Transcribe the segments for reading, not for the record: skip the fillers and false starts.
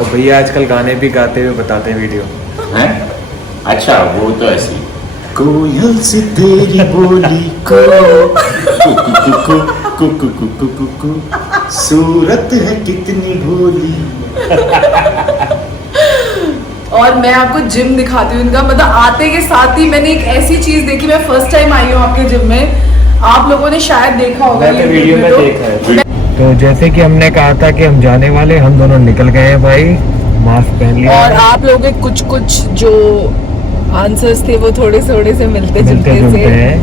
और भैया आजकल गाने भी गाते हुए बताते हैं वीडियो हैं। अच्छा वो तो ऐसी कोयल से तेरी बोली को कुकु सूरत है कितनी भोली। और मैं आपको जिम दिखाती हूँ इनका, मतलब आते के साथ ही मैंने एक ऐसी चीज देखी। मैं फर्स्ट टाइम आई हूँ आपके जिम में, आप लोगों ने शायद देखा होगा मैंने वीडियो में देखा है। तो जैसे कि हमने कहा था कि हम जाने वाले, हम दोनों निकल गए हैं भाई, मास्क पहन लिया और आप लोगों के कुछ कुछ जो आंसर्स थे वो थोड़े से मिलते जुलते से हैं।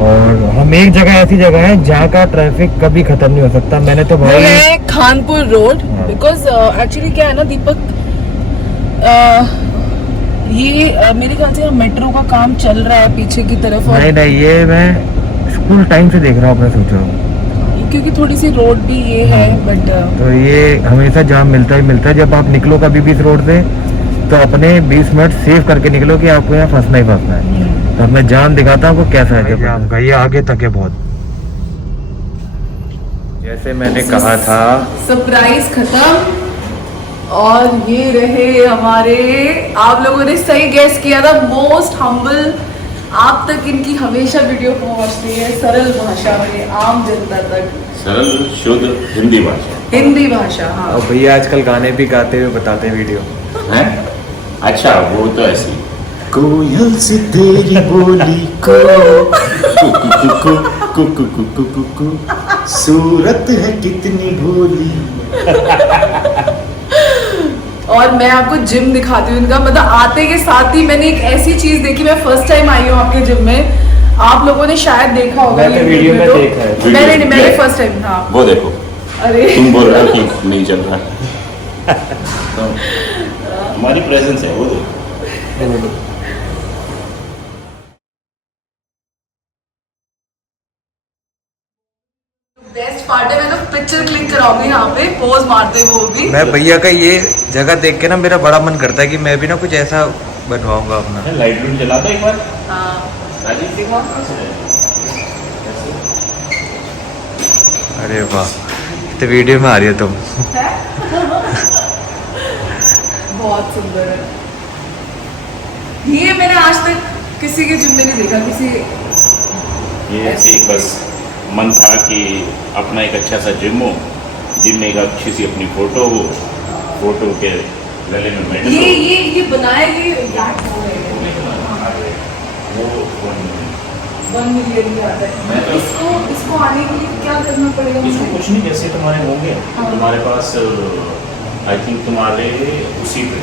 और हम एक जगह ऐसी जगह है जहाँ का ट्रैफिक कभी खत्म नहीं हो सकता। मैंने तो भाई है खानपुर रोड, बिकॉज एक्चुअली क्या है ना दीपक, ये मेरे ख्याल से मेट्रो का काम चल रहा है पीछे की तरफ, और नहीं ये मैं स्कूल टाइम से देख रहा हूँ अपने, सोचो क्योंकि थोड़ी सी रोड भी ये है, बट तो ये हमेशा जाम मिलता है। जब आप निकलो कभी भी इस रोड से तो अपने 20 मिनट सेव करके निकलो कि आपको यहाँ फंसना ही फंसना है। तो मैं जाम दिखाता हूँ आपको कैसा है जाम का, ये आगे तक है बहुत। जैसे मैंने कहा था सरप्राइज खत्म। और ये रहे हमारे, आप लोगों ने सही गेस किया था, मोस्ट हम्बल। आप तक इनकी हमेशा वीडियो पहुंचती है सरल भाषा में, आम जनता तक, सरल शुद्ध हिंदी भाषा। हिंदी भाषा। हाँ, और भैया आजकल गाने भी गाते हुए बताते हैं वीडियो हैं। अच्छा वो तो ऐसी कोयल से तेरी बोली को कुकु सूरत है कितनी भोली। और मैं आपको जिम दिखाती हूँ इनका, मतलब आते के साथ ही मैंने एक ऐसी चीज देखी। मैं फर्स्ट टाइम आई हूँ आपके जिम में, आप लोगों ने शायद देखा होगा मैंने वीडियो में देखा है। मैंने फर्स्ट टाइम। हाँ वो देखो, अरे तुम बोल रहे हो कि नहीं चल रहा तो हमारी प्रेजेंस है वो देखो। बेस्ट पार्ट है, मैं तो पिक्चर क्लिक कराऊंगी यहाँ पे पोज मारते हुए, वो भी। मैं भैया का ये जगह देख के ना मेरा बड़ा मन करता है कि मैं भी ना कुछ ऐसा बनवाऊंगा अपना। लाइट रूम जला दो एक बार। हाँ राजीव सिंह वहाँ से अरे वाह, तो वीडियो में आ रही है तुम। है? बहुत सुंदर है ये, मैंने आज तक किसी के जिम में नहीं देखा। किसी ये ऐसे ही बस मन था कि अपना एक अच्छा सा जिम हो, जिम में एक अच्छी सी अपनी फोटो हो, फोटो के गले में मेडल हो। ये बनाए, ये ब्लैक हो रहे हैं। वो 1 मिलियन का आता मैं है। तो- इसको आने के लिए क्या करना पड़ेगा इसको मुझे? कुछ नहीं, जैसे तुम्हारे होंगे हाँ। तुम्हारे पास आई थिंक तुम्हारे उसी पे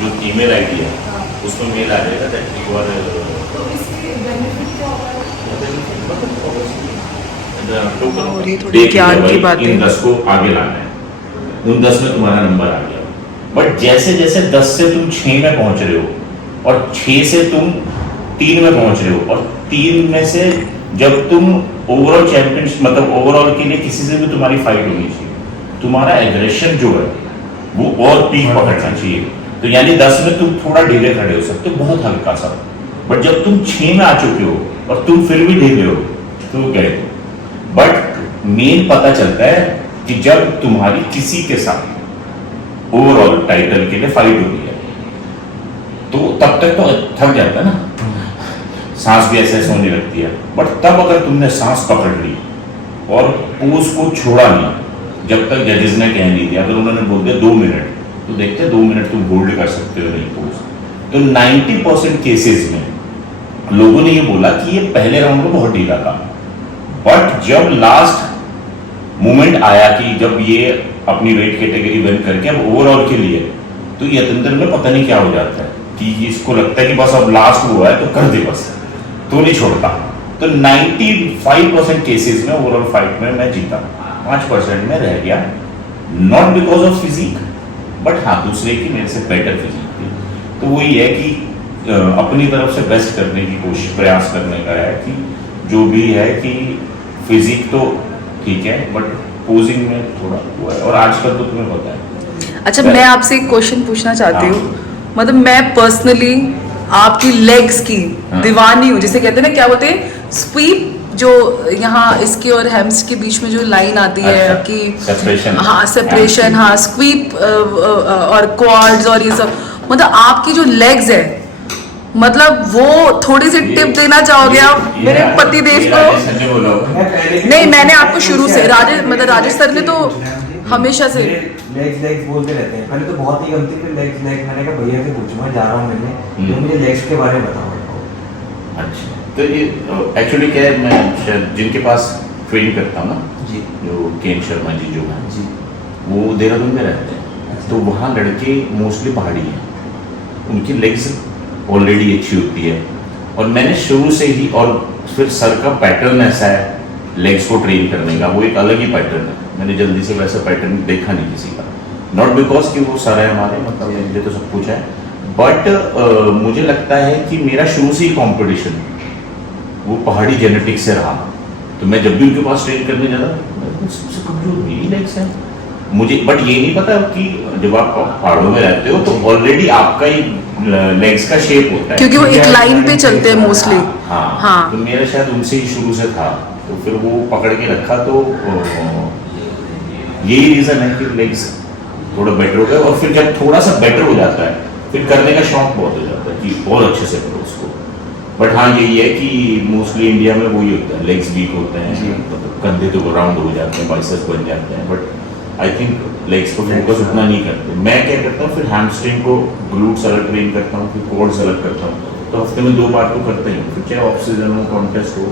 जो ईमेल आईडी है हाँ। उसमें मेल आ जाएगा दैट यू आर तो इसके बेनिफिट क्या होगा? और ये थोड़ी ज्ञान की बातें। इन 10 को आगे लाना है, उन 10 में तुम्हारा नंबर आ गया। बट जैसे जैसे 10 से तुम 6 में पहुंच रहे हो और 6 से तुम 3 में पहुंच रहे हो और 3 में से जब तुम ओवरऑल चैंपियनशिप मतलब ओवरऑल के लिए किसी से भी तुम्हारी फाइट होनी चाहिए, तुम्हारा एग्रेशन जो है वो और पीक पकड़ना चाहिए। तो यानी 10 में तुम थोड़ा ढीले खड़े हो सकते हो, बहुत हल्का सा। बट जब तुम 6 में आ चुके हो और तुम फिर भी ढीले हो तो गए। बट मेन पता चलता है कि जब तुम्हारी किसी के साथ ओवरऑल टाइटल के लिए फाइट होती है तो तब तक तो थक जाता है ना, सांस भी ऐसे होने लगती है। बट तब अगर तुमने सांस पकड़ ली और पोज को छोड़ा नहीं, जब तक जजेस ने कह नहीं दिया, अगर उन्होंने बोल दिया 2 मिनट तो देखते 2 मिनट तुम होल्ड कर सकते हो नहीं पोज। तो 90% केसेस में लोगों ने ये बोला कि ये पहले राउंड में बहुत ढीला था, बट जब लास्ट मोमेंट आया कि जब ये अपनी वेट कैटेगरी विन करके अब ओवरऑल के लिए, तो यतिंदर में पता नहीं क्या हो जाता है कि इसको लगता है कि बस अब लास्ट हुआ है तो कर दे बस, तो नहीं छोड़ता। तो 95% केसेस में ओवरऑल फाइट में मैं जीता, 5% में रह गया, not because of physics but हाँ दूसरे की मेरे से बेटर फिजिक थी। तो वही है कि अपनी तरफ से बेस्ट करने की कोशिश प्रयास करने का है कि जो भी है कि फिजिक तो ठीक है बट पोजिंग में थोड़ा हुआ है। और आजकल तो तुम्हें पता है। अच्छा, मैं आपसे एक क्वेश्चन पूछना चाहती हूँ। मतलब मैं पर्सनली आपकी लेग्स की हाँ। दीवानी हूँ, जिसे कहते हैं ना, क्या बोलते हैं, स्वीप जो यहाँ इसके और हेम्स के बीच में जो लाइन आती है अच्छा, कि separation, हाँ सेपरेशन, हाँ स्क्वीप और क्वाड्स और ये सब, मतलब आपकी जो लेग्स है, मतलब वो थोड़ी सी टिप देना चाहोगे आप मेरे पति देव को? नहीं, मैंने आपको शुरू से राजेश सर ने तो हमेशा से लेग्स बोलते रहते हैं। पहले तो बहुत ही गलती, फिर लेग्स मैंने कहा भैया से पूछूंगा, जा रहा हूँ मिलने, तो मुझे लेग्स के बारे में बताओ। अच्छा, तो ये एक्चुअली क्या है, मैं जिनके पास ट्रेन करता हूँ ना जी, जो के शर्मा जी जो हैं जी, वो देहरादून में रहते हैं, तो वहाँ लड़के मोस्टली पहाड़ी हैं, उनकी लेग्स ऑलरेडी अच्छी होती है। और मैंने शुरू से ही, और फिर सर का पैटर्न ऐसा है लेग्स को ट्रेन करने का, वो एक अलग ही पैटर्न है। मैंने जल्दी से वैसा पैटर्न देखा नहीं किसी का, नॉट बिकॉज कि वो सर है हमारे, मतलब मुझे तो सब कुछ है, बट मुझे लगता है कि मेरा शुरू से ही कॉम्पिटिशन वो पहाड़ी जेनेटिक्स से रहा। तो मैं जब भी उनके पास ट्रेन करने जाता सबसे कमजोर मेरी लेग्स है मुझे, बट ये नहीं पता कि जब आप पहाड़ों में रहते हो तो ऑलरेडी आपका ही लेग्स का शेप होता है, क्योंकि वो एक लाइन पे चलते हैं मोस्टली। हाँ, हाँ। तो मेरा शायद उनसे ही शुरू से था, तो फिर वो पकड़ के रखा, तो यही रीजन है कि लेग्स थोड़ा बेटर हो गया। और फिर जब थोड़ा सा बेटर हो जाता है फिर करने का शौक बहुत हो जाता है कि और अच्छे से करो उसको। बट हाँ, यही है कि मोस्टली इंडिया में वही होता है, लेग्स वीक होते हैं, मतलब कंधे तो राउंड हो जाते हैं, बाइसेप्स बन जाते हैं, बट आई थिंक लेग्स को फोकस उतना नहीं करते। मैं क्या करता हूँ, फिर हैमस्ट्रिंग को ग्लूट्स अलग ट्रेन करता हूँ, फिर कोर्स अलग करता हूँ, तो हफ्ते में 2 बार तो करते ही हूँ, फिर चाहे ऑफ सीजन हो, कॉन्टेस्ट हो,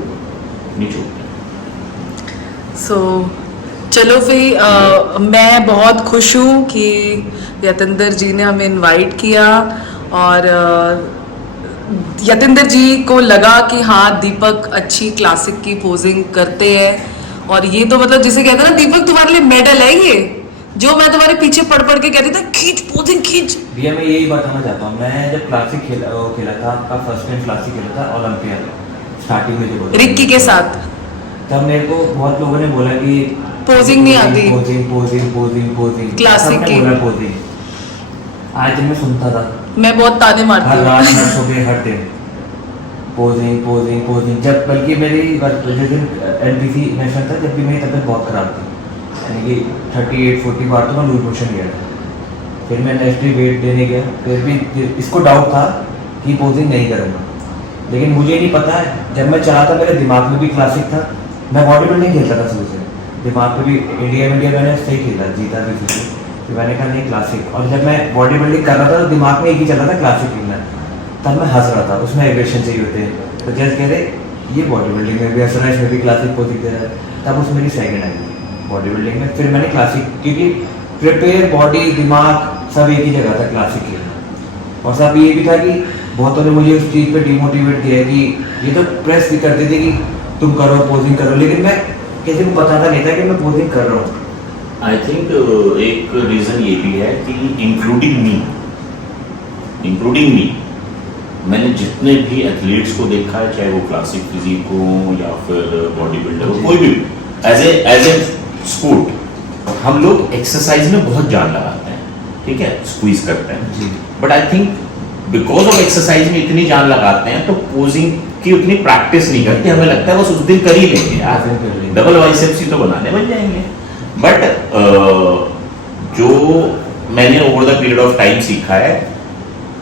नहीं छूटता। सो चलो फिर मैं बहुत खुश हूँ कि यतेंद्र जी ने हमें इनवाइट किया, और यतेंद्र जी को लगा कि हाँ दीपक अच्छी क्लासिक की पोजिंग करते हैं, और ये तो मतलब जिसे कहते हैं ना, दीपक तुम्हारे लिए मेडल है ये, जो मैं तुम्हारे पीछे पढ़ के कहती था खींच पोजिंग खींच। भैया मैं यही बताना चाहता हूँ, मैं जब क्लासिक खेला था, आपका फर्स्ट टाइम क्लासिक खेला था ओलंपिया स्टार्टिंग में, जो रिक्की के साथ, तब मेरे को बहुत लोगों ने बोला कि पोजिंग नहीं आती, पोजिंग क्लासिक की पोजिंग। आज दिन मैं सुनता था, मैं बहुत ताने मारती हर रात हूँ। हर सुबह हर दिन पोजिंग। जब बल्कि मेरी जिस दिन NPC नेशनल था, जब भी मेरी तबीयत बहुत खराब थी, यानी कि 38-40 बार तो मैं लूज मोशन गया था, फिर मैं नेक्स्ट डे वेट देने गया, फिर भी इसको डाउट था कि पोजिंग नहीं करूँगा, लेकिन मुझे नहीं पता है, जब मैं चला था मेरे दिमाग में भी क्लासिक था, मैं बॉडी बिल्डिंग खेलता था शुरू से, दिमाग में भी इंडिया मैंने सही खेला, जीता भी थी, तो मैंने कहा नहीं क्लासिक। और जब मैं बॉडी बिल्डिंग कर रहा था तो दिमाग में एक ही चल रहा था क्लासिक खेलना, तब मैं हंस रहा था, उसमें एग्रेशन चाहिए होते हैं, तो जैसे कह रहे ये बॉडी बिल्डिंग में भी हंस रहा है, इसमें भी क्लासिक पोजिंग दे रहा है, तब उसमें मेरी सेकंड आई बॉडी बिल्डिंग में, फिर मैंने क्लासिक, क्योंकि प्रिपेयर बॉडी दिमाग सब एक ही जगह था क्लासिक खेलना। और साहब ये भी था कि बहुतों ने मुझे उस चीज़ पे डिमोटिवेट किया कि ये तो प्रेस भी करते थे कि तुम करो पोजिंग करो, लेकिन मैं किसी को बताता नहीं था कि मैं पोजिंग कर रहा हूँ। आई थिंक एक रीज़न ये भी है कि इंक्लूडिंग मी, मैंने जितने भी एथलीट्स को देखा है, चाहे वो क्लासिक फिजिक हो या फिर बॉडी बिल्डर हो, कोई भी एज ए स्पोर्ट, हम लोग एक्सरसाइज में बहुत जान लगाते हैं, ठीक है, स्क्वीज करते हैं, but I think because of exercise में इतनी जान लगाते हैं तो पोजिंग की उतनी प्रैक्टिस नहीं करते, हमें लगता है बस उस दिन कर ही लेंगे यार, डबल बाइसेप्स ही तो बनाने बन जाएंगे। बट जो मैंने over the period of time सीखा है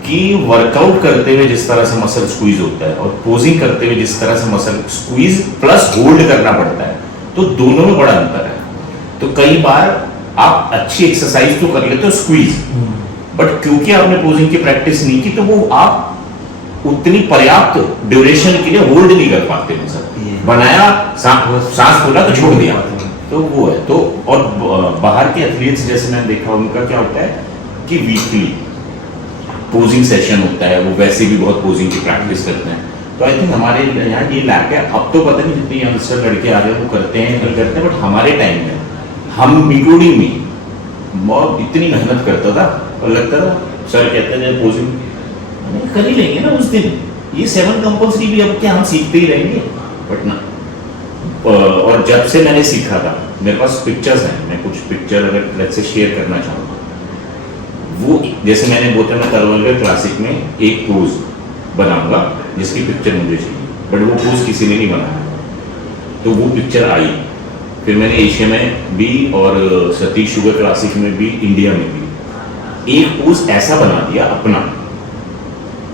कि वर्कआउट करते हुए जिस तरह से मसल स्क्वीज होता है और पोजिंग करते हुए जिस तरह से मसल स्क्वीज प्लस होल्ड करना पड़ता है, तो दोनों में बड़ा अंतर है। तो कई बार आप अच्छी एक्सरसाइज तो कर लेते हो स्क्वीज, बट क्योंकि आपने पोजिंग की प्रैक्टिस नहीं की तो वो आप उतनी पर्याप्त ड्यूरेशन के लिए होल्ड नहीं कर पाते, मसल बनाया, सांस खोला तो छोड़ दिया, तो वो है। तो और बाहर के एथलीट्स जैसे मैंने देखा, उनका क्या होता है कि वीकली पोजिंग सेशन होता है, वो वैसे भी बहुत पोजिंग की प्रैक्टिस करते हैं। तो आई थिंक हमारे यहाँ ये लैक है। अब तो पता नहीं जितने यंगस्टर लड़के आ रहे हैं वो करते हैं नहीं करते हैं, बट हमारे टाइम में हम इंक्लूडिंग मी बहुत इतनी मेहनत करता था और लगता था सर कहते थे पोजिंग कर ही लेंगे ना उस दिन, ये 7 कंपल्सरी भी अब क्या हम सीखते ही रहेंगे, बट ना। और जब से मैंने सीखा था, मेरे पास पिक्चर्स हैं, मैं कुछ पिक्चर अगर लेट्स से शेयर करना चाहूँगा, वो जैसे मैंने बोला मैं तरवलगर क्लासिक में एक पोज बनाऊंगा जिसकी पिक्चर मुझे चाहिए, बट वो पोज किसी ने नहीं बनाया, तो वो पिक्चर आई। फिर मैंने एशिया में भी और सतीश शुगर क्लासिक में भी, इंडिया में भी एक पोज ऐसा बना दिया अपना,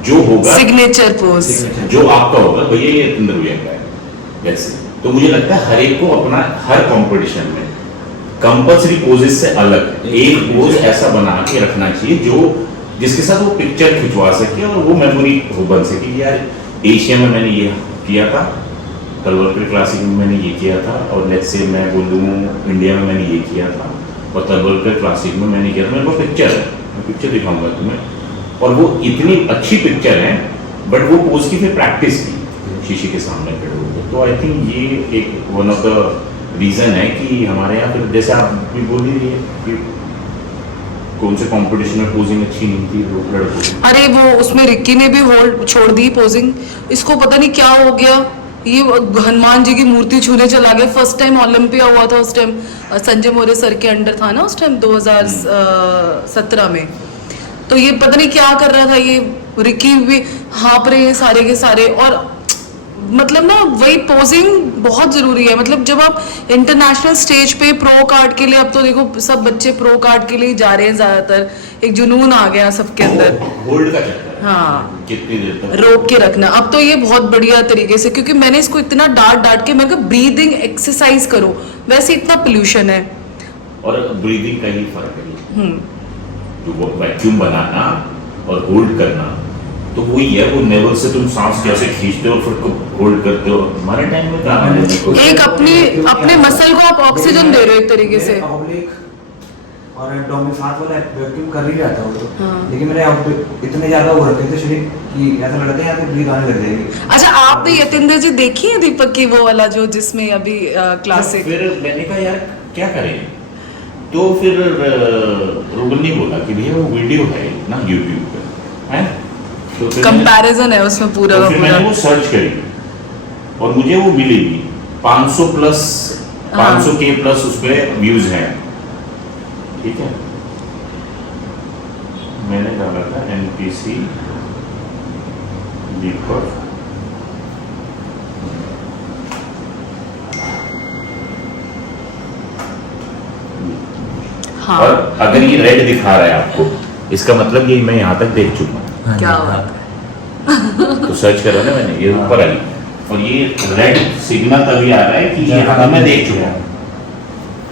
जो होगा सिग्नेचर पोज, जो आपका होगा भैया ये यतिंद्र भैया का है वैसे। तो मुझे लगता है हर एक को अपना हर कंपटीशन में कंपल्सरी पोजेस से अलग एक पोज ऐसा बना के रखना चाहिए जो जिसके साथ वो पिक्चर खिंचवा सके और वो मेमोरी हो बन सके कि यार एशिया में मैंने ये किया था, तलवलकर क्लासिक में मैंने ये किया था, और लेट्स से मैं बोलूँ इंडिया में मैंने ये किया था, और तलवलकर क्लासिक में मैंने किया था। मेरे पास पिक्चर है, मैं पिक्चर दिखाऊंगा तुम्हें, और वो इतनी अच्छी पिक्चर है, बट वो पोज की फिर प्रैक्टिस की शीशे के सामने खड़े होकर। तो आई थिंक ये एक वन ऑफ द रीज़न है कि हमारे यहाँ फिर जैसे आप भी बोल ही रही है कि कौन से कंपटीशन में पोजिंग अच्छी नहीं थी वो लड़कों की। अरे वो उसमें रिक्की ने भी होल्ड छोड़ दी पोजिंग, इसको पता नहीं क्या हो गया, ये हनुमान जी की मूर्ति छूने चला गया। फर्स्ट टाइम ओलंपिया हुआ था उस टाइम, संजय मौर्य सर के अंडर था ना उस टाइम 2017 में, तो ये पता नहीं क्या कर रहा था, ये रिक्की भी हाँप रहे हैं सारे के सारे। और मतलब ना वही पोजिंग बहुत जरूरी है, मतलब जब आप इंटरनेशनल स्टेज पे प्रो कार्ड के लिए, अब तो देखो सब बच्चे प्रो कार्ड के लिए जा रहे हैं ज्यादातर, एक जुनून आ गया सबके अंदर, होल्ड का चक्कर है। हाँ कितनी देर तक रोक के रखना। अब तो ये बहुत बढ़िया तरीके से, क्योंकि मैंने इसको इतना डांट के मैं ब्रीदिंग एक्सरसाइज करो, वैसे इतना पोल्यूशन है और ब्रीदिंग का ही फर्क है। जो वो वैक्यूम बनाना और होल्ड करना तो वही है, वो नेवल से तुम सांस कैसे खींचते हो और फिर होल्ड करते हो। हमारे टाइम में कहाँ है? एक अपने मसल को आप ऑक्सीजन दे रहे हो एक तरीके से। और एब्डोमेन साथ वाला वैक्यूम कर ही रहता है वो तो, हाँ। लेकिन मेरे इतने ज्यादा हो रखे थे शरीर कि ऐसा लगता है यहाँ पे ब्रीथ आने लग जाएगी। अच्छा आपने यतिंदर जी देखी है दीपक की वो वाला जो जिसमें अभी क्लासिक, फिर मैंने कहा यार क्या करें, तो फिर रोगन ने बोला कि भैया वो वीडियो है ना यूट्यूब पे, है तो फिर कंपैरिजन है उसमें पूरा तो का फिर पूरा। मैंने वो सर्च करी और मुझे वो मिली 500 प्लस, 500K प्लस उस पे व्यूज हैं, ठीक है। मैंने डाला था NPC दीपक, हाँ और अगर ये रेड दिखा रहा है आपको, इसका मतलब ये मैं यहाँ तक देख चुका हूँ। क्या बात है। तो सर्च करो ना मैंने, ये ऊपर आई और ये रेड सिग्नल तभी आ रहा है कि ये यहाँ मैं देख चुका हूँ,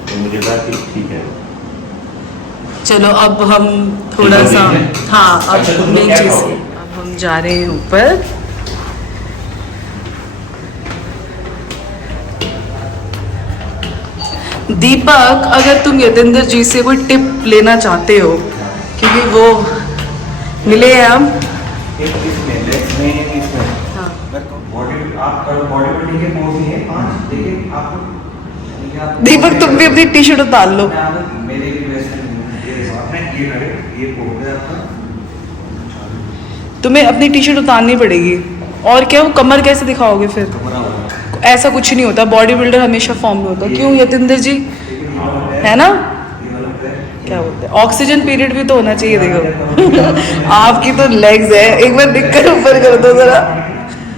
तो मुझे लगा कि ठीक है। चलो अब हम थोड़ा ठीक है, सा, देख लें। हाँ अब अच्छा, तुम लोग मेन क्या चीज, खाओगे? अब हम जा रहे हैं ऊपर। दीपक अगर तुम यतिंदर जी से कोई टिप लेना चाहते हो, क्योंकि वो मिले हैं हम, एक इसमें लेग्स में एक इसमें हाँ बॉडी, आप बॉडी बिल्डिंग के पोज ही है 5, लेकिन आप दीपक तुम भी अपनी टी शर्ट उतार लो। मेरे भी वैसे ये आपने ये करे, ये पोज है आपका, तुम्हें अपनी टी शर्ट उतारनी पड़ेगी, और क्या वो कमर कैसे दिखाओगे फिर, कमरा वाला ऐसा कुछ नहीं होता, बॉडी बिल्डर हमेशा फॉर्म में होता है। क्यों यतिंदर जी, है ना, क्या बोलते हैं, ऑक्सीजन पीरियड भी तो होना चाहिए। देखो आपकी तो लेग्स है, एक बार दिख कर ऊपर कर दो जरा।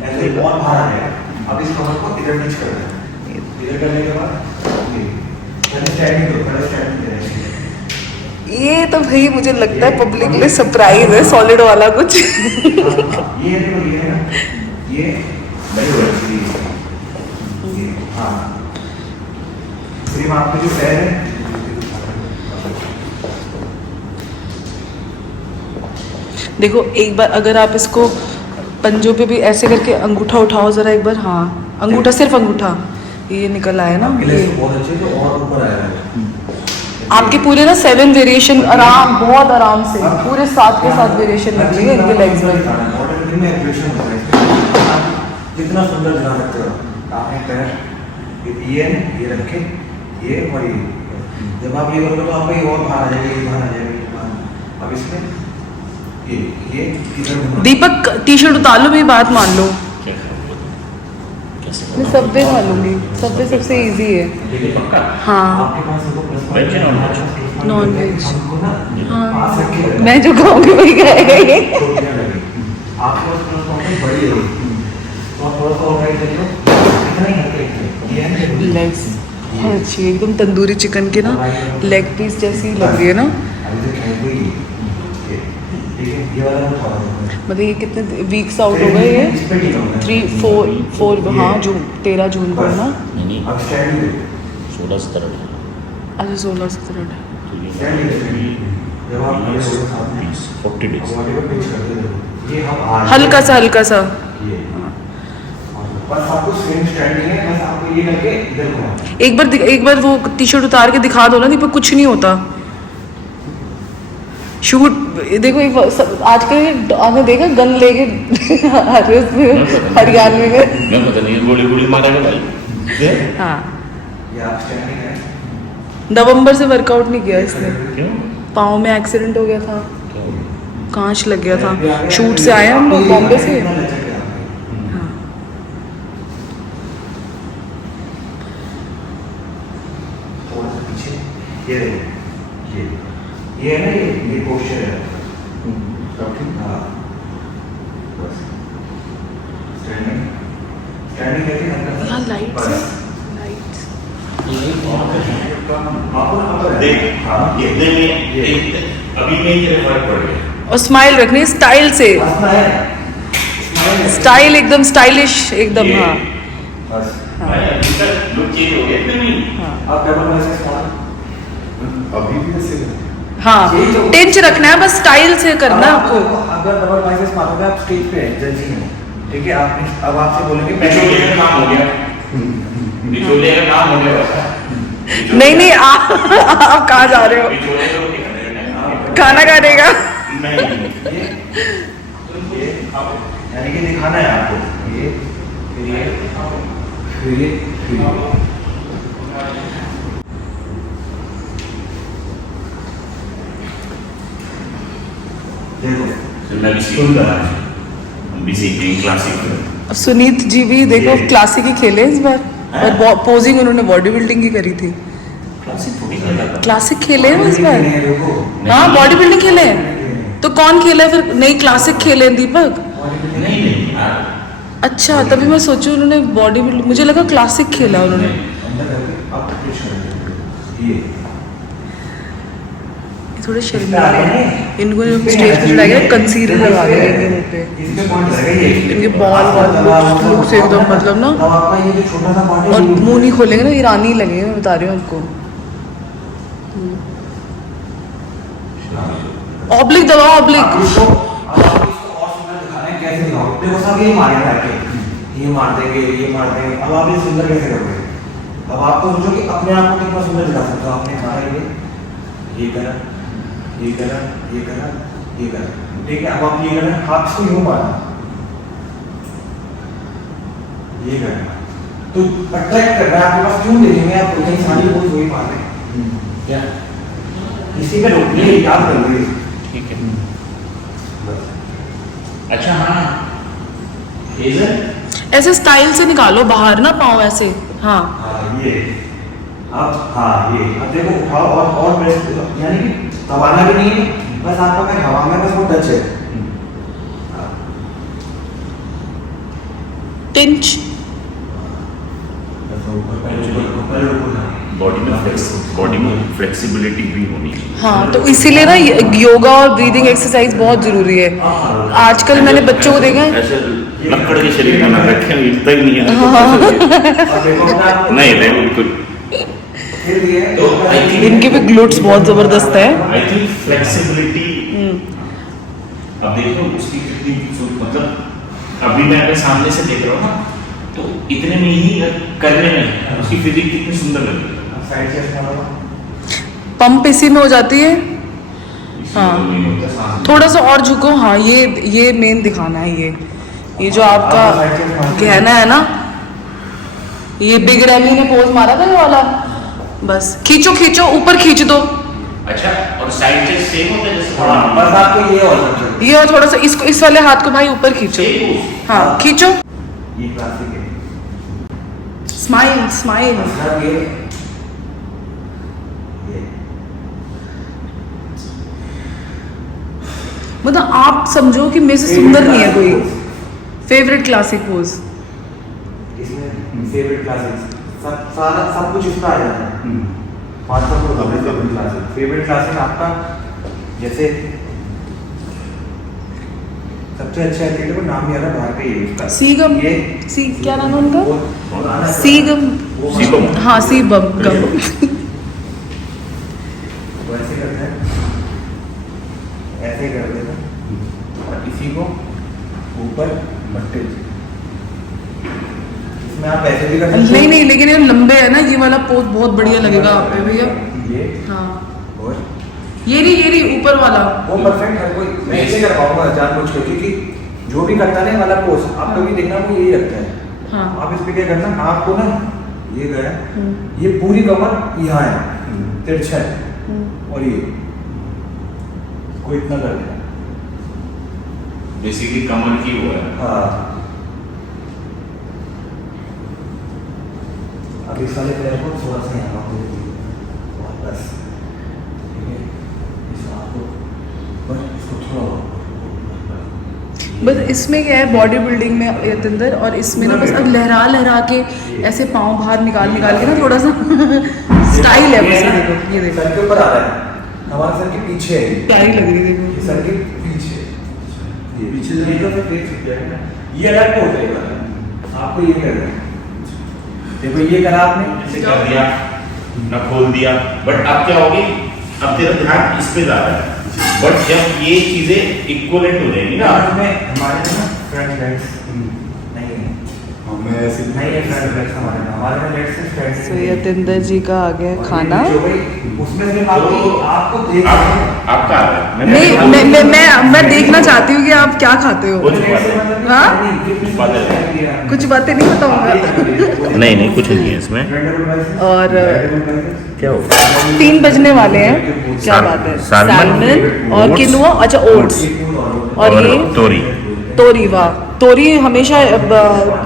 ऐसे ही बहुत भार आ गया। अब इस कमर को इधर नीचे कर दें, इधर करने के बाद ये पहले स्टैंडिंग दो, पहले स्टैंडिंग दे। ये तो भाई मुझे लगता है पब्लिक के लिए सरप्राइज है, सॉलिड वाला कुछ। ये देखो, ये है ना, ये ये हाँ, सिर्फ आपके जो पैर है, देखो एक बार अगर आप इसको पंजों पे भी ऐसे करके अंगूठा उठाओ जरा एक बार, हाँ अंगूठा, सिर्फ अंगूठा, ये निकल आया ना, आपके ये लिए बहुत अच्छे, तो और ऊपर आया आपके पूरे ना 7 वेरिएशन आराम, बहुत आराम से पूरे 7 के 7 वेरिएशन निकलेंगे इनके लेग्स में। जितना सुंदर दिखा सकते हो आपने पैर, ये रखे, ये और ये, जब आप ये करोगे तो आपको ये और बाहर आ जाएगा, ये बाहर आ जाएगा, ये बाहर। अब इसमें ये किधर घूमना? दीपक टी शर्ट उतार लो, मेरी बात मान लो, क्या करूँ? कैसे मैं सब पे मालूंगी, सब पे सबसे इजी है। देखिए पक्का हाँ आपके पास देखो प्लस वेज या नॉन वेज? नॉन वेज, हमको ना हाँ पास रख के मैं जो खाऊंगी वही खाएगा ये। छोटियां लगी, आपको प्लस बड़ी है, तो आप थोड़ा सा और राइट कर लो, इतना ही हल्के, ये है ना, लेग्स बहुत अच्छी है, एकदम तंदूरी चिकन की ना लेग पीस जैसी लग रही है ना। अभी तो खाई हुई ये ठीक है, ये वाला मैं थोड़ा मतलब ये कितने वीक्स आउट हो गए ये? 3 4 हाँ जून 13 जून को है ना। नहीं अब स्टैंड ले 16-17 अच्छा 16-17 स्टैंड ले जब आप ये हो साथ में 40 डेज बॉडी को पिच कर दो, ये हम आज हल्का सा ये बस आपको सेम स्टैंड नहीं है, बस आपको ये करके इधर घुमाओ। एक बार वो टी शर्ट उतार के दिखा दो ना, दीपक कुछ नहीं होता। शूट देखो एक आजकल आपने देखा गन लेके अरे उसमें हरियाणा में गए। मैं पता नहीं गोली गोली मारा के भाई हाँ ये आप स्टैंडिंग है नवंबर से वर्कआउट नहीं किया इसने, क्यों पाँव में एक्सीडेंट हो गया था, कांच लग गया था। शूट से आए हम लोग बॉम्बे से। हाँ थोड़ा सा पीछे ये देखो ये है ना, ये पोस्चर है हाँ बस स्टैंडिंग है कि यहाँ लाइट्स है, लाइट्स देख हाँ इतने में अभी में ही तेरे फर्क पड़ गया। और स्माइल रखनी है स्टाइल से, स्टाइल एकदम स्टाइलिश एकदम। ये- हाँ बस भाई अभी तक लुक चेंज हो गया इतने में ही। आप डबल बाइसेप्स मारो अभी भी ऐसे हाँ टेंच रखना है, बस स्टाइल से करना है आपको। अगर डबल बाइसेप्स मारोगे आप स्टेज पे हैं जजिंग में, ठीक है आपने अब आपसे बोलेंगे बिचौलिए का काम हो गया, बिचौलिए का काम हो गया बस। नहीं आप कहाँ जा रहे हो? बिचौलिए को क्या करना है? खाना खाने का। नहीं ये यानी कि दिखाना है आपको ये फिर ये फिर ये फिर ये देखो तो मैं भी सीख रहा हूँ, हम भी सीख रहे हैं क्लासिक। सुनीत जी भी देखो क्लासिक ही खेले इस बार, और पोजिंग उन्होंने बॉडी बिल्डिंग की करी थी। क्लासिक थोड़ी कर रहा था। क्लासिक खेले हैं इस बार। देखो हाँ बॉडी बिल्डिंग खेले हैं, तो कौन खेला है फिर? नहीं क्लासिक खेले हैं दीपक। नहीं नहीं यार अच्छा तभी मैं सोचू उन्होंने बॉडी बिल्डिंग, मुझे लगा क्लासिक खेला उन्होंने। अंदर करके आप पुश कर दो ये थोड़े शर्मीले हैं, इनको जब स्टेज पे चढ़ाएंगे ना कंसीलर लगा देंगे मुंह पे, इसमें पॉइंट लगेगा ये इनके बाल लुक से एकदम मतलब ना, अब आपका ये जो छोटा सा पार्ट और मुंह नहीं खोलेंगे ना ईरानी लगेंगे, मैं बता रही हूँ आपको। ऑब्लिक दबाओ ऑब्लिक। आप इसको और सुंदर दिखाना है, कैसे दिखाओ? देखो सब ये मारे करके ये मार देंगे ये मार देंगे, अब आप ये सुंदर कैसे करोगे? अब आपको सोचो कि अपने आप को कितना सुंदर दिखा सकते हो। आपने कहा ये करा ये करा ये करा ये करा, ठीक है। अब आप ये करें हाथ को यूं मारना, ये करना तो अट्रैक्ट कर रहा है आपके पास, क्यों दे देंगे आप कहीं सारी कोई वही मार रहे क्या इसी पे रोक ये याद कर लीजिए। ठीक है। अच्छा हाँ ऐसे स्टाइल से निकालो बाहर ना पाओ ऐसे। हाँ हाँ ये अब हाँ ये अब देखो उठाओ और प्रेस, यानी कि दबाना भी नहीं है, बस आपका मैं हवा में बस वो टच है। टिंच बॉडी में फ्लेक्सिबिलिटी भी होनी चाहिए। हाँ तो इसीलिए ना योगा और ब्रीदिंग एक्सरसाइज बहुत जरूरी है। आजकल मैंने बच्चों को देखा है, ऐसे लकड़ के शरीर बना रखे हैं, इतना ही नहीं है। और देखो मैं आपको नहीं नहीं बिल्कुल। फिर ये तो आई थिंक इनके भी ग्लूट्स बहुत जबरदस्त है। आई थिंक फ्लेक्सिबिलिटी अब देखो उसकी कितनी मतलब अभी मैं अगर सामने से देख रहा हूँ ना तो इतने में ही करने में उसकी फिजिक कितनी सुंदर लग रही है। साइड चेस्ट मारो, पंप इसी में हो जाती है। हाँ तो नहीं होता सांस थोड़ा सा और झुको। हाँ ये मेन दिखाना है, ये जो आपका गहना है ना, ये बिग रैमी ने पोज मारा था ये वाला, बस खींचो खींचो ऊपर खींच दो। अच्छा और साइड चेस्ट सेम होता है जैसे हाँ बस आपको ये और समझो ये और थोड़ा सा इसको इस वाले हाथ को भाई ऊपर खींचो। हाँ खींचो, ये क्लासिक है। Smile smile. मतलब ये मतलब आप समझो कि मेरे से सुंदर नहीं है कोई। Favourite classic pose. इसमें फेवरेट क्लासिक सारा सब कुछ इसका आ जाता है। 500 फेवरेट क्लासेस आपका जैसे सबसे अच्छा एथलीट को नाम नहीं आ रहा बाहर का ये उसका सीगम ये क्या नाम है उनका? वो सीगम। सीबम। हाँ सीबम गम। वो ऐसे करता है, ऐसे कर देगा और इसी को ऊपर बट्टे इसमें आप ऐसे भी कर सकते नहीं नहीं, लेकिन ये लंबे है ना, ये वाला पोज बहुत बढ़िया लगेगा आप पे भैया। ये हाँ और ये रही ऊपर वाला। वो परफेक्ट है। कोई मैं ऐसे कर पाऊंगा जानबूझ के, क्योंकि जो भी करता है ना वाला पोज आप कभी देखना वो यही रखता है। हाँ आप इस पे क्या करना, आपको ना ये गया ये पूरी कमर यहाँ है तिरछा है और ये को इतना कर देना। बेसिकली कमर की वो है। हाँ अब इस वाले पैर को थोड़ा सा यहाँ और बस ठीक है, इस आपको बस इसको थोड़ा बस इसमें क्या है बॉडी बिल्डिंग में यतिंदर, और इसमें ना बस अब लहरा लहरा के ऐसे पाँव बाहर निकाल निकाल के ना थोड़ा सा स्टाइल है बस। ये देखो सर के ऊपर आ रहा है, हमारे सर के पीछे है ये। प्यारी लग रही है देखो। ये सर के पीछे ये पीछे ये जो फिर देख सकते हैं ना, ये अलग हो जाएगा। आपको ये करना है, देखो ये करा आपने ऐसे कर दिया ना, खोल दिया, बट अब क्या होगी, अब तेरा ध्यान इस पे ज्यादा है। बट जब ये चीजें इक्वलेंट हो जाएंगी ना, हमारे में ना फ्रंट लेग्स नहीं है, हमें ऐसे नहीं है फ्रंट लेग्स हमारे में लेग्स से फ्रंट। तो यतिंदर जी का आ गया खाना। उसमें से आपको देख आपका आ रहा है। नहीं मैं देखना चाहती हूँ कि आप क्या खाते हो। कुछ बातें हाँ? कुछ कुछ बातें नहीं बताऊंगा। नहीं कुछ नहीं है इसमें। और क्या होगा, 3 बजने वाले हैं। क्या बात है, सैल्मन और oats, किनुआ, अच्छा ओट्स और ये तोरी। तोरी। वाह, तोरी हमेशा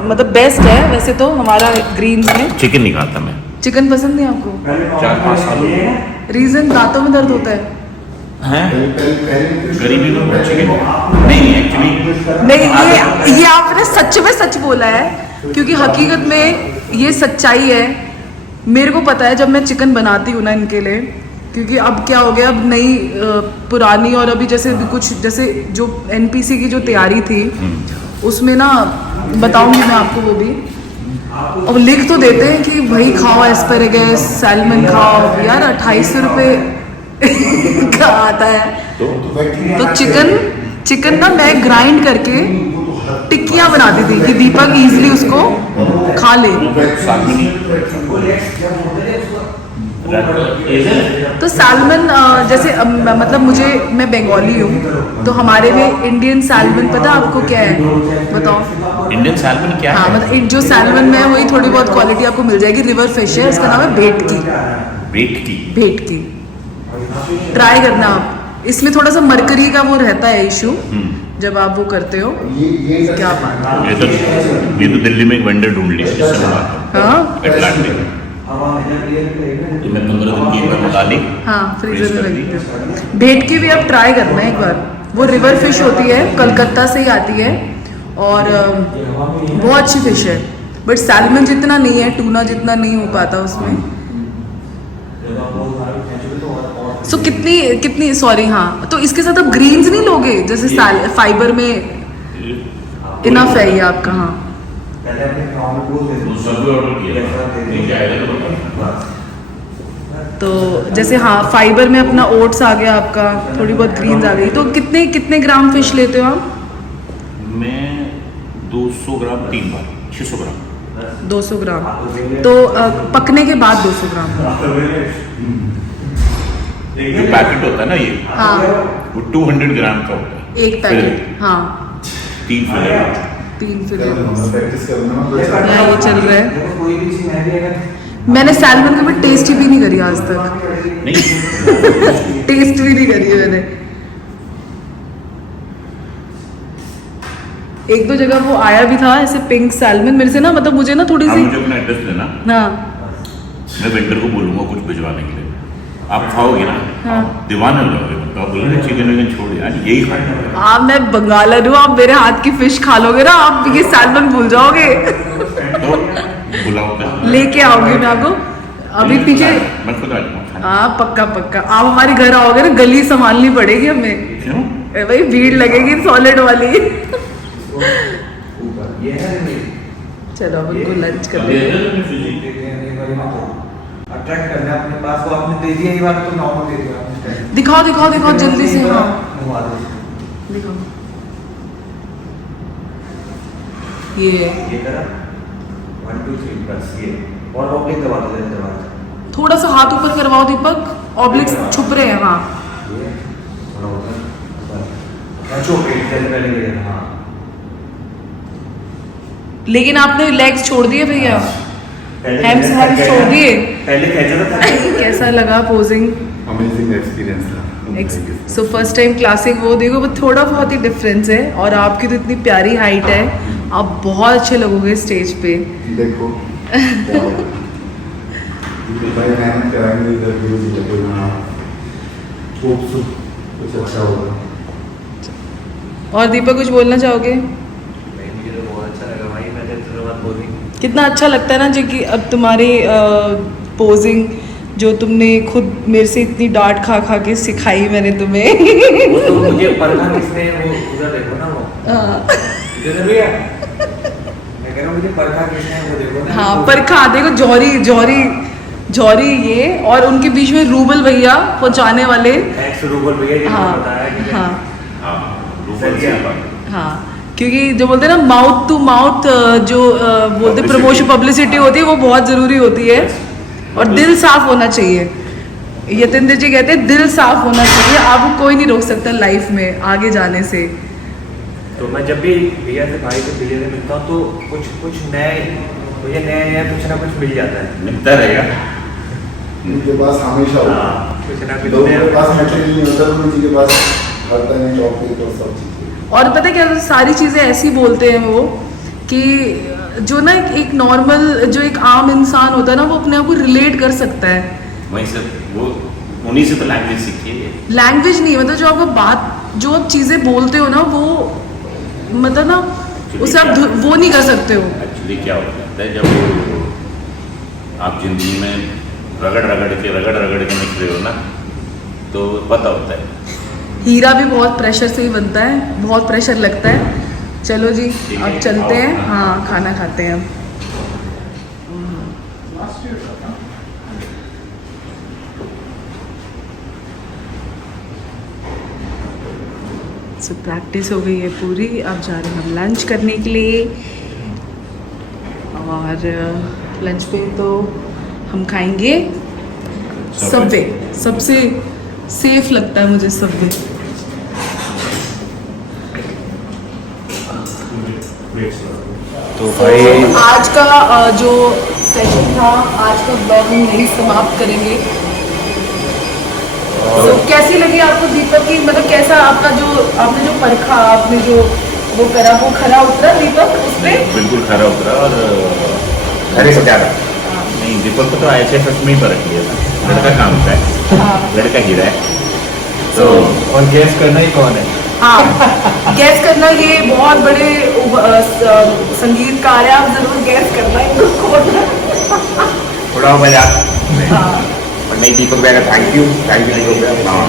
मतलब बेस्ट है वैसे तो हमारा ग्रीन्स में। चिकन नहीं खाता मैं, चिकन पसंद नहीं आपको? 4-5 साल हो गए। रीजन दांतों में दर्द होता है? गरीबी में चिकन नहीं एक्चुअली। नहीं, ये आपने सच में सच बोला है, क्योंकि हकीकत में ये सच्चाई है। मेरे को पता है जब मैं चिकन बनाती हूँ ना इनके लिए, क्योंकि अब क्या हो गया, अब नई पुरानी और अभी जैसे भी कुछ जैसे जो एनपीसी की जो तैयारी थी उसमें ना बताऊंगी मैं आपको वो भी। अब लिख तो देते हैं कि भाई खाओ एस्पेरेगस, सैल्मन खाओ, यार 2800 रुपये का आता है। तो चिकन ना मैं ग्राइंड करके टिक्कियाँ बनाती थी कि दीपक इजीली उसको खा ले। तो सैल्मन जैसे मतलब मैं बंगाली हूँ, तो हमारे में इंडियन सैल्मन पता आपको क्या है, बताओ। इंडियन सैल्मन क्या हाँ है? मतलब जो सैल्मन में है वही थोड़ी बहुत क्वालिटी आपको मिल जाएगी। रिवर फिश है, उसका नाम है भेटकी। ट्राई करना आप, इसमें थोड़ा सा मरकरी का वो रहता है इशू जब आप वो करते हो। क्या बात है, ये तो दिल्ली में एक वेंडर ढूंढ ली जिससे मंगाता हाँ हूँ, अटलांटिक। तो मैं 15 दिन की बार मंगा ली। हाँ फ्रीजर में लगी है। भेटकी भी आप ट्राई करना एक बार। वो रिवर फिश होती है, कलकत्ता से ही आती है और बहुत अच्छी फिश है, बट सैल्मन जितना नहीं है, टूना जितना नहीं हो पाता उसमें। सो कितनी सॉरी, हाँ तो इसके साथ आप ग्रीन्स नहीं लोगे, जैसे फाइबर में इनफ है ये आपका। हाँ तो जैसे हाँ फाइबर में अपना ओट्स आ गया आपका, थोड़ी बहुत ग्रीन्स आ गई। तो कितने ग्राम फिश लेते हो आप? मैं 200 ग्राम 3 बार, 600 ग्राम। 200 ग्राम तो पकने के बाद 200 ग्राम। जो पैकेट होता है ना ये, हाँ वो 200 ग्राम का होता है एक पैकेट। हाँ 3 फिलेट। 3 फिलेट प्रैक्टिस करना यहाँ ये चल रहा है। कोई भी चीज मैं भी अगर मैंने सैल्मन कभी टेस्ट भी नहीं करी आज तक। नहीं टेस्ट भी नहीं करी है मैंने। 1-2 जगह वो आया भी था ऐसे पिंक सैल्मन, मेरे से ना मतलब मुझे ना थोड़ी आप सी। मुझे अपना एड्रेस देना, हाँ मैं वेंडर को बोलूंगा कुछ भिजवाने के लिए। आप खाओगे ना, हाँ। दीवाने हो जाओगे। तो आप बोलोगे चिकन विकन छोड़ यार, यही खाना है। आप, मैं बंगालन हूँ, आप मेरे हाथ की फिश खा लोगे ना, आप ये सैल्मन भूल जाओगे। तो बुलाओ क्या? लेके आओगी मैं आपको अभी नहीं, पीछे। मैं खुद आ जाऊंगा। हाँ पक्का पक्का, आप हमारे घर आओगे ना गली संभालनी पड़ेगी हमें। क्यों? भाई भीड़ लगेगी सॉलिड वाली। ऊपर ये है चलो अब उनको लंच कर अभी लेते है ना फिजिक? अट्रैक्ट करना अपने पास को आपने दे दिया, ये बात तो नॉर्मल दे दिया आपने। दिखाओ दिखाओ दिखाओ जल्दी से। हाँ घुमा दो दिखाओ ये ये तरह 1 2 3 बस ये और ऑब्लिक दबा दो। थोड़ा सा हाथ ऊपर करवाओ दीपक, ऑब्लिक्स छुप रहे हैं। हाँ ये थोड़ा ऊपर चोके जैसे पहले गए। हाँ लेकिन आपने लेग्स छोड़ दिए भैया, पहले हैम्स पहले छोड़ दिए। पहले कैसा था? कैसा लगा पोजिंग? अमेजिंग एक्सपीरियंस था। सो फर्स्ट टाइम क्लासिक वो देखो, वो थोड़ा बहुत ही डिफरेंस है। और आपकी तो इतनी प्यारी हाइट है, आप बहुत अच्छे लगोगे स्टेज पे। देखो भाई मेहनत कराएंगे इधर भी देखो ना, खूबसूरत कुछ अच्छा होगा। और दीपक कुछ बोलना चाहोगे? मुझे तो बहुत अच्छा लगा भाई, मैं तो बात बोली। कितना अच्छा लगता है ना जी कि अब तुम्हारी पोजिंग जो तुमने खुद मेरे से इतनी डांट खा खा के सिखाई मैंने तुम्हें। वो तो मुझे परखा किसने, वो उधर देखो ना वो इधर भैया, मैं कह रहा हूँ मुझे परखा किसने, वो देखो ना। हाँ परखा देखो, जौहरी जौहरी जौहरी ये और उनके बीच में रूबल भैया पहुंचाने वाले। थैंक्स रूबल भैया जी ने हाँ बताया कि हाँ हाँ, रूबल से बात। हाँ क्योंकि जो बोलते हैं ना माउथ टू माउथ जो बोलते प्रमोशन पब्लिसिटी होती है वो बहुत जरूरी होती है। और दिल साफ होना चाहिए, यतेंद्र जी कहते हैं दिल साफ होना चाहिए, आपको कोई नहीं रोक सकता लाइफ में आगे जाने से। तो मैं जब भी भैया से भाई से भैया से मिलता हूँ तो कुछ कुछ नए मुझे नया कुछ ना कुछ मिल जाता है, मिलता रहेगा। उनके पास हमेशा होता है। हाँ कुछ ना कुछ लोगों के नया। पास मटेरियल नहीं होता, तो किसी के पास बर्तन है, चॉकलेट और सब चीज़ें। और पता है क्या, सारी चीज़ें ऐसी बोलते हैं वो कि जो ना एक नॉर्मल जो एक आम इंसान होता है ना वो अपने आप को रिलेट कर सकता है। वहीं से वो उन्हीं से तो लैंग्वेज सीखी है। लैंग्वेज नहीं, मतलब जो आपको बात जो आप चीज़ें बोलते हो ना वो मतलब ना उसे आप वो नहीं कर सकते हो। एक्चुअली क्या होता है जब आप जिंदगी में रगड़ रगड़ के निकले हो ना, तो पता होता है। हीरा भी बहुत प्रेशर से ही बनता है, बहुत प्रेशर लगता है। चलो जी ठीक अब है, चलते आओ, हैं। हाँ। हाँ खाना खाते हैं। सो प्रैक्टिस हो गई है पूरी, अब जा रहे हैं हम लंच करने के लिए। और लंच पे तो हम खाएंगे सबवे। सबसे सेफ लगता है मुझे सबवे। तो भाई आज का जो सेशन था, आज का ब्लॉग हम यही समाप्त करेंगे। तो कैसी लगी आपको दीपक की, मतलब कैसा आपका जो आपने जो परखा, आपने जो वो करा वो खरा उतरा दीपक उस पे? बिल्कुल खरा उतरा और खरे से ज़्यादा नहीं। दीपक को तो IHFS में ही परख लिया था, लड़का काम का है, हाँ लड़का हीरा है। तो और गैस करना ही कौन है? हाँ गैस करना, ये बहुत बड़े संगीतकार है, आप जरूर गैस करना इनको कौन है। थोड़ा मजाक हाँ और नहीं। दीपक भैया का थैंक यू दीपक भैया। हाँ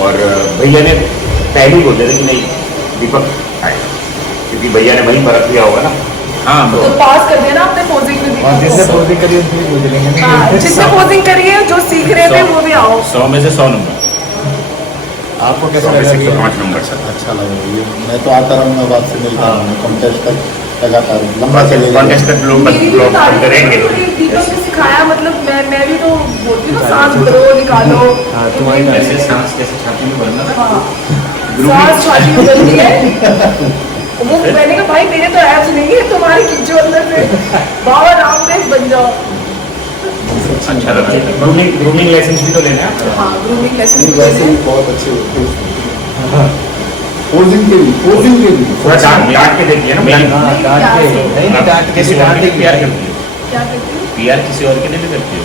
और भैया ने पहले ही बोल दिया था कि नहीं दीपक आए, क्योंकि भैया ने वहीं परख लिया होगा ना। हाँ तो पास कर दिया ना आपने पोजिंग में और जिसने दीपक को। पोजिंग करी उसकी भी पूछ लेंगे। हाँ, जिसने पोजिंग करी है, जो सीख रहे थे वो भी आओ। 100 में से 100 नंबर। आपको कैसा 100 में लगा? से भैया? 105 नंबर सर। अच्छा लगा भैया, मैं तो आता रहूँगा, अब आपसे मिलता हूँ, कॉन्टेस्ट तक लगातार लंबा चलेगा। कॉन्टेस्ट लोग मेरी भी तारीफ करेंगे। करो, दीपक ने सिखाया, मतलब मैं भी तो बोलती हूँ ना सांस भरो निकालो। हाँ, तुम्हारी ऐसे सांस कैसे छाती में भरना था। हाँ, सांस छाती में भरनी है। वो मैंने कहा भाई मेरे तो एब्स नहीं है, तुम्हारे खींचो अंदर से, बाबा रामदेव बन जाओ। अच्छा लगा। ग्रूमिंग लेसन भी तो लेना है। हाँ ग्रूमिंग लेसन नहीं, वैसे भी बहुत अच्छे होते हैं पोजिंग के भी थोड़ा डांट के देखिए ना मेरी। हाँ डांट के नहीं नहीं डांट के भी डांट के प्यार करती है। क्या करती हूँ? PR किसी और के लिए भी करती हो?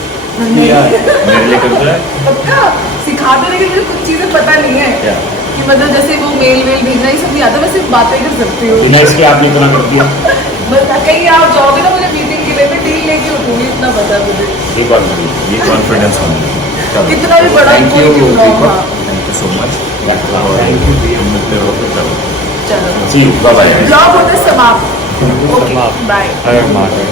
यार मेरे लिए करता है। पक्का सिखाते रहे, मुझे कुछ चीजें पता नहीं है क्या? कि मतलब जैसे वो मेल भेजना ये सब नहीं आता, मैं सिर्फ बातें कर सकती हूँ। बिना इसके आप नहीं इतना करती है। बस कहीं आप जाओगे ना मुझे मीटिंग के लिए, मैं डील लेके उठूंगी, इतना पता है मुझे। ये बात बड़ी, ये कॉन्फिडेंस होनी चाहिए। कितना भी बड़ा कोई भी ब्लॉग था। Thank you so much. Thank you, मिलते रहो तो चलो, चलो सी यू, बाय बाय। ब्लॉग होते समाप्त। Okay bye. हर माता